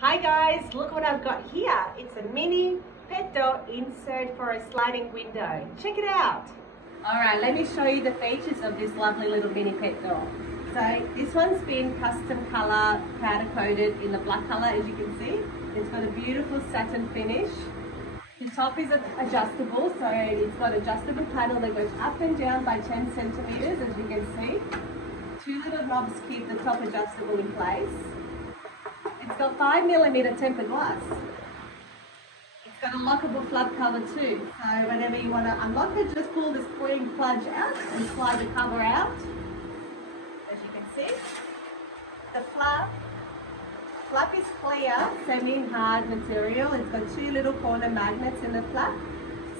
Hi guys, look what I've got here. It's a mini pet door insert for a sliding window. Check it out. Alright, let me show you the features of this lovely little mini pet door. So this one's been custom colour powder coated in the black colour, as you can see. It's got a beautiful satin finish. The top is adjustable, so it's got adjustable panel that goes up and down by 10 centimetres, as you can see. Two little knobs keep the top adjustable in place. It's got 5mm tempered glass. It's got a lockable flap cover too, so whenever you want to unlock it, just pull the spring plunge out and slide the cover out. As you can see, the flap is clear, semi-hard material. It's got two little corner magnets in the flap.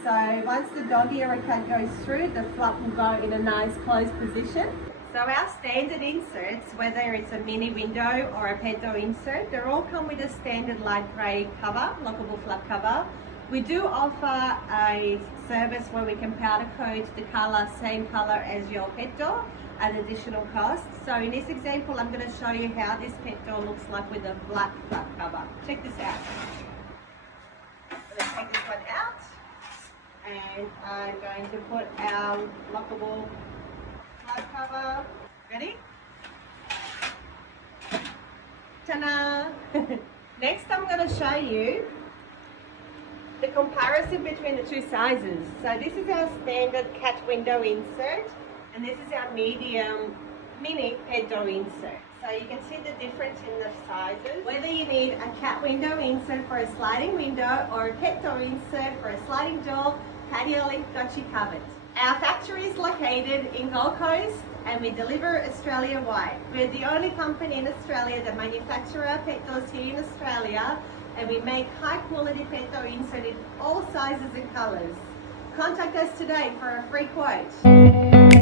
So once the doggy or a cat goes through, the flap will go in a nice closed position. So our standard inserts, whether it's a mini window or a pet door insert, they all come with a standard light grey cover, lockable flap cover. We do offer a service where we can powder coat the colour, same colour as your pet door at additional cost. So in this example, I'm going to show you how this pet door looks like with a black flap cover. Check this out. I'm going to take this one out and I'm going to put our lockable flap cover. Ready? Ta-da! Next I'm going to show you the comparison between the two sizes. So this is our standard cat window insert and this is our medium mini pet door insert. So you can see the difference in the sizes. Whether you need a cat window insert for a sliding window or a pet door insert for a sliding door, Patio Link got you covered. Our factory is located in Gold Coast and we deliver Australia-wide. We're the only company in Australia that manufacture our pet doors here in Australia, and we make high quality pet door insert in all sizes and colours. Contact us today for a free quote.